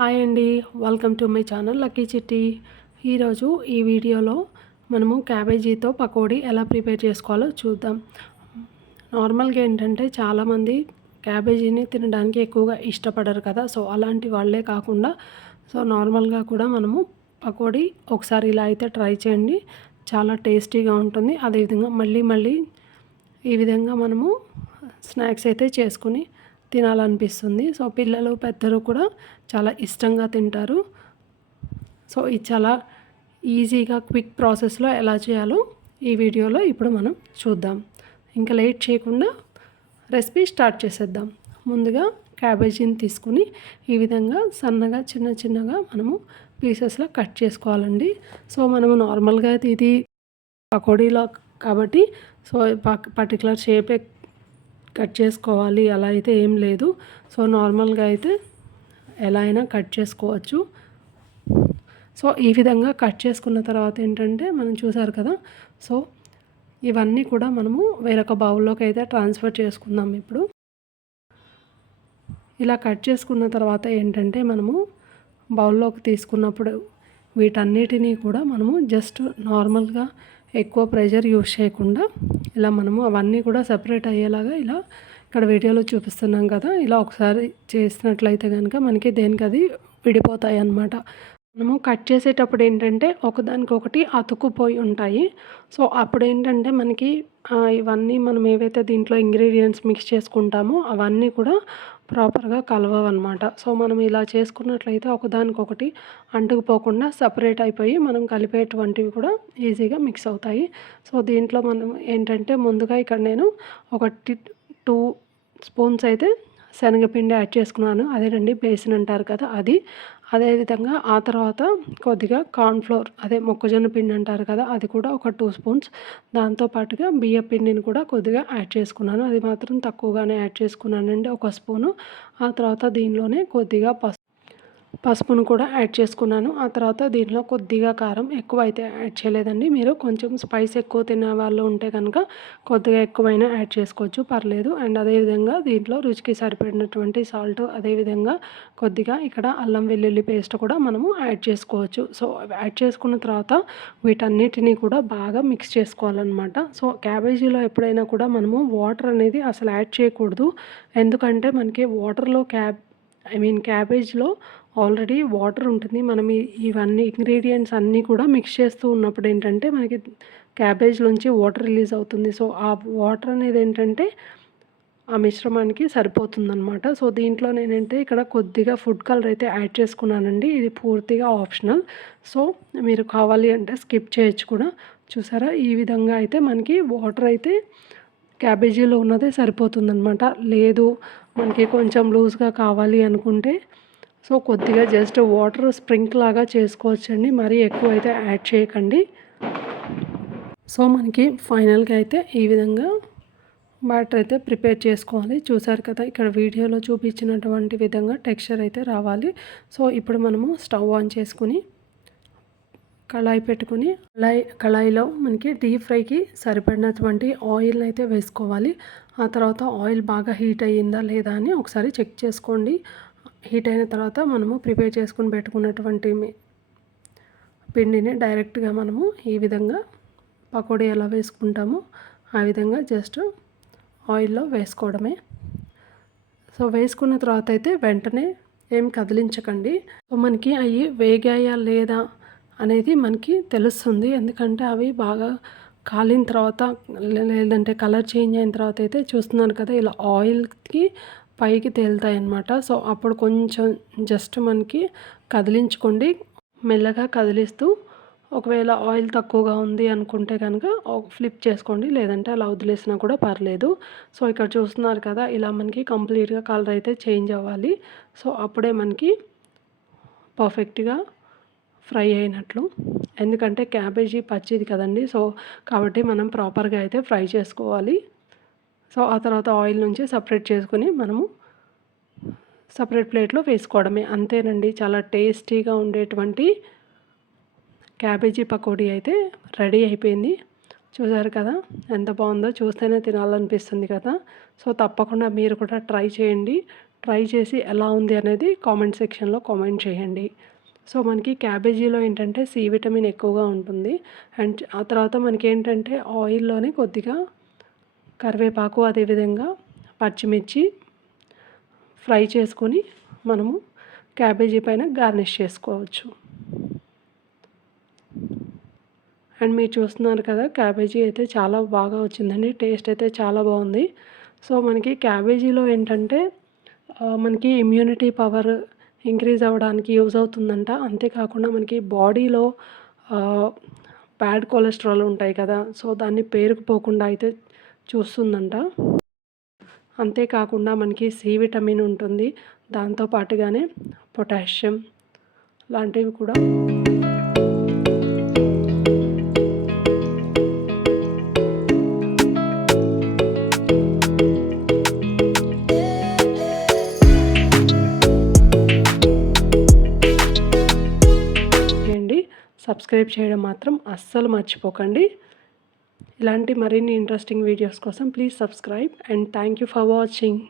Hi అండి. Welcome to my channel lucky చిట్టి. ఈరోజు ఈ వీడియోలో మనము క్యాబేజీతో పకోడీ ఎలా ప్రిపేర్ చేసుకోవాలో చూద్దాం. నార్మల్గా ఏంటంటే చాలామంది క్యాబేజీని తినడానికి ఎక్కువగా ఇష్టపడరు కదా. సో అలాంటి వాళ్ళే కాకుండా నార్మల్గా కూడా మనము పకోడీ ఒకసారి ఇలా అయితే ట్రై చేయండి. చాలా టేస్టీగా ఉంటుంది. అదేవిధంగా మళ్ళీ ఈ విధంగా మనము స్నాక్స్ అయితే చేసుకుని తినాలనిపిస్తుంది. సో పిల్లలు పెద్దలు కూడా చాలా ఇష్టంగా తింటారు. సో ఇది చాలా ఈజీగా క్విక్ ప్రాసెస్లో ఎలా చేయాలో ఈ వీడియోలో ఇప్పుడు మనం చూద్దాం. ఇంకా లేట్ చేయకుండా రెసిపీ స్టార్ట్ చేసేద్దాం. ముందుగా క్యాబేజీని తీసుకుని ఈ విధంగా సన్నగా చిన్నగా మనము పీసెస్లో కట్ చేసుకోవాలండి. సో మనము నార్మల్గా ఇది పకోడీలో కాబట్టి సో పర్టికులర్ షేపే కట్ చేసుకోవాలి అలా అయితే ఏం లేదు. సో నార్మల్గా అయితే ఎలా అయినా కట్ చేసుకోవచ్చు. సో ఈ విధంగా కట్ చేసుకున్న తర్వాత ఏంటంటే మనం చూసారు కదా. సో ఇవన్నీ కూడా మనము వేరొక బౌల్లోకి అయితే ట్రాన్స్ఫర్ చేసుకుందాం. ఇప్పుడు ఇలా కట్ చేసుకున్న తర్వాత ఏంటంటే మనము బౌల్లోకి తీసుకున్నప్పుడు వీటన్నిటినీ కూడా మనము జస్ట్ నార్మల్గా ఎక్కువ ప్రెషర్ యూస్ చేయకుండా ఇలా మనము అవన్నీ కూడా సెపరేట్ అయ్యేలాగా ఇలా ఇక్కడ వీడియోలో చూపిస్తున్నాం కదా. ఇలా ఒకసారి చేసినట్లయితే కనుక మనకి దేనికది విడిపోతాయి అన్నమాట. మనము కట్ చేసేటప్పుడు ఏంటంటే ఒకదానికొకటి అతుక్కుపోయి ఉంటాయి. సో అప్పుడు ఏంటంటే మనకి ఇవన్నీ మనం ఏవైతే దీంట్లో ఇంగ్రీడియంట్స్ మిక్స్ చేసుకుంటామో అవన్నీ కూడా ప్రాపర్గా కలవవన్నమాట. సో మనం ఇలా చేసుకున్నట్లయితే ఒకదానికొకటి అంటుకుపోకుండా సపరేట్ అయిపోయి మనం కలిపేటువంటివి కూడా ఈజీగా మిక్స్ అవుతాయి. సో దీంట్లో మనం ఏంటంటే ముందుగా ఇక్కడ నేను ఒక 2 స్పూన్స్ అయితే శనగపిండి యాడ్ చేసుకున్నాను. అదేనండి బేసిన్ అంటారు కదా అది. అదేవిధంగా ఆ తర్వాత కొద్దిగా కార్న్‌ఫ్లోర్ అదే మొక్కజొన్న పిండి అంటారు కదా అది కూడా ఒక 2 స్పూన్స్. దాంతో పాటుగా బియ్య పిండిని కూడా కొద్దిగా యాడ్ చేసుకున్నాను. అది మాత్రం తక్కువగానే యాడ్ చేసుకున్నానండి, 1 స్పూను. ఆ తర్వాత దీనిలోనే కొద్దిగా పసుపును కూడా యాడ్ చేసుకున్నాను. ఆ తర్వాత దీంట్లో కొద్దిగా కారం, ఎక్కువ అయితే యాడ్ చేయలేదండి. మీరు కొంచెం స్పైస్ ఎక్కువ తినే వాళ్ళు ఉంటే కనుక కొద్దిగా ఎక్కువైనా యాడ్ చేసుకోవచ్చు, పర్లేదు. అండ్ అదేవిధంగా దీంట్లో రుచికి సరిపడినటువంటి సాల్ట్, అదేవిధంగా కొద్దిగా ఇక్కడ అల్లం వెల్లుల్లి పేస్ట్ కూడా మనము యాడ్ చేసుకోవచ్చు. సో యాడ్ చేసుకున్న తర్వాత వీటన్నిటిని కూడా బాగా మిక్స్ చేసుకోవాలన్నమాట. సో క్యాబేజీలో ఎప్పుడైనా కూడా మనము వాటర్ అనేది అసలు యాడ్ చేయకూడదు. ఎందుకంటే మనకి వాటర్లో క్యాబేజ్లో ఆల్రెడీ వాటర్ ఉంటుంది. మనం ఇవన్నీ ఇంగ్రీడియంట్స్ అన్నీ కూడా మిక్స్ చేస్తూ ఉన్నప్పుడు ఏంటంటే మనకి క్యాబేజ్లోంచి వాటర్ రిలీజ్ అవుతుంది. సో ఆ వాటర్ అనేది ఏంటంటే ఆ మిశ్రమానికి సరిపోతుందన్నమాట. సో దీంట్లో నేనంటే ఇక్కడ కొద్దిగా ఫుడ్ కలర్ అయితే యాడ్ చేసుకున్నానండి. ఇది పూర్తిగా ఆప్షనల్. సో మీరు కావాలి అంటే స్కిప్ చేయొచ్చు కూడా. చూసారా, ఈ విధంగా అయితే మనకి వాటర్ అయితే క్యాబేజీలో ఉన్నదే సరిపోతుందన్నమాట. లేదు మనకి కొంచెం లూజ్గా కావాలి అనుకుంటే సో కొద్దిగా జస్ట్ వాటర్ స్ప్రింక్ లాగా చేసుకోవచ్చండి, మరీ ఎక్కువ అయితే యాడ్ చేయకండి. సో మనకి ఫైనల్గా అయితే ఈ విధంగా బ్యాటర్ అయితే ప్రిపేర్ చేసుకోవాలి. చూసారు కదా, ఇక్కడ వీడియోలో చూపించినటువంటి విధంగా టెక్స్చర్ అయితే రావాలి. సో ఇప్పుడు మనము స్టవ్ ఆన్ చేసుకుని కళాయి పెట్టుకుని కళాయిలో మనకి డీప్ ఫ్రైకి సరిపడినటువంటి ఆయిల్ని అయితే వేసుకోవాలి. ఆ తర్వాత ఆయిల్ బాగా హీట్ అయ్యిందా లేదా అని ఒకసారి చెక్ చేసుకోండి. హీట్ అయిన తర్వాత మనము ప్రిపేర్ చేసుకుని పెట్టుకున్నటువంటి పిండిని డైరెక్ట్గా మనము ఈ విధంగా పకోడీ ఎలా వేసుకుంటామో ఆ విధంగా జస్ట్ ఆయిల్లో వేసుకోవడమే. సో వేసుకున్న తర్వాత అయితే వెంటనే ఏం కదిలించకండి. సో మనకి అవి వేగాయా లేదా అనేది మనకి తెలుస్తుంది. ఎందుకంటే అవి బాగా కాలిన తర్వాత లేదంటే కలర్ చేంజ్ అయిన తర్వాత అయితే చూస్తున్నారు కదా, ఇలా ఆయిల్కి పైకి తేలుతాయి అన్నమాట. సో అప్పుడు కొంచెం జస్ట్ మనకి కదిలించుకోండి, మెల్లగా కదిలిస్తూ. ఒకవేళ ఆయిల్ తక్కువగా ఉంది అనుకుంటే కనుక ఫ్లిప్ చేసుకోండి, లేదంటే అలా వదిలేసినా కూడా పర్లేదు. సో ఇక్కడ చూస్తున్నారు కదా, ఇలా మనకి కంప్లీట్గా కలర్ అయితే చేంజ్ అవ్వాలి. సో అప్పుడే మనకి పర్ఫెక్ట్గా ఫ్రై అయినట్లు. ఎందుకంటే క్యాబేజీ పచ్చిది కదండి, సో కాబట్టి మనం ప్రాపర్గా అయితే ఫ్రై చేసుకోవాలి. సో ఆ తర్వాత ఆయిల్ నుంచి సపరేట్ చేసుకుని మనము సపరేట్ ప్లేట్లో వేసుకోవడమే, అంతేనండి. చాలా టేస్టీగా ఉండేటువంటి క్యాబేజీ పకోడీ అయితే రెడీ అయిపోయింది. చూసారు కదా ఎంత బాగుందో, చూస్తేనే తినాలనిపిస్తుంది కదా. సో తప్పకుండా మీరు కూడా ట్రై చేయండి. ట్రై చేసి ఎలా ఉంది అనేది కామెంట్ సెక్షన్లో కామెంట్ చేయండి. సో మనకి క్యాబేజీలో ఏంటంటే సి విటమిన్ ఎక్కువగా ఉంటుంది. అండ్ ఆ తర్వాత మనకేంటంటే ఆయిల్లోనే కొద్దిగా కరివేపాకు, అదేవిధంగా పచ్చిమిర్చి ఫ్రై చేసుకొని మనము క్యాబేజీ పైన గార్నిష్ చేసుకోవచ్చు. అండ్ మీరు చూస్తున్నారు కదా, క్యాబేజీ అయితే చాలా బాగా వచ్చిందండి. టేస్ట్ అయితే చాలా బాగుంది. సో మనకి క్యాబేజీలో ఏంటంటే మనకి ఇమ్యూనిటీ పవర్ ఇంక్రీజ్ అవ్వడానికి యూజ్ అవుతుందంట. అంతేకాకుండా మనకి బాడీలో బ్యాడ్ కొలెస్ట్రాల్ ఉంటాయి కదా, సో దాన్ని పేరుకుపోకుండా అయితే చూస్తుందంట. అంతేకాకుండా మనకి సి విటమిన్ ఉంటుంది. దాంతో పాటుగానే పొటాషియం లాంటివి కూడా సబ్స్క్రైబ్ చేయడం మాత్రం అస్సలు మర్చిపోకండి. ఇలాంటి మరిన్ని ఇంట్రెస్టింగ్ వీడియోస్ కోసం please subscribe and thank you for watching.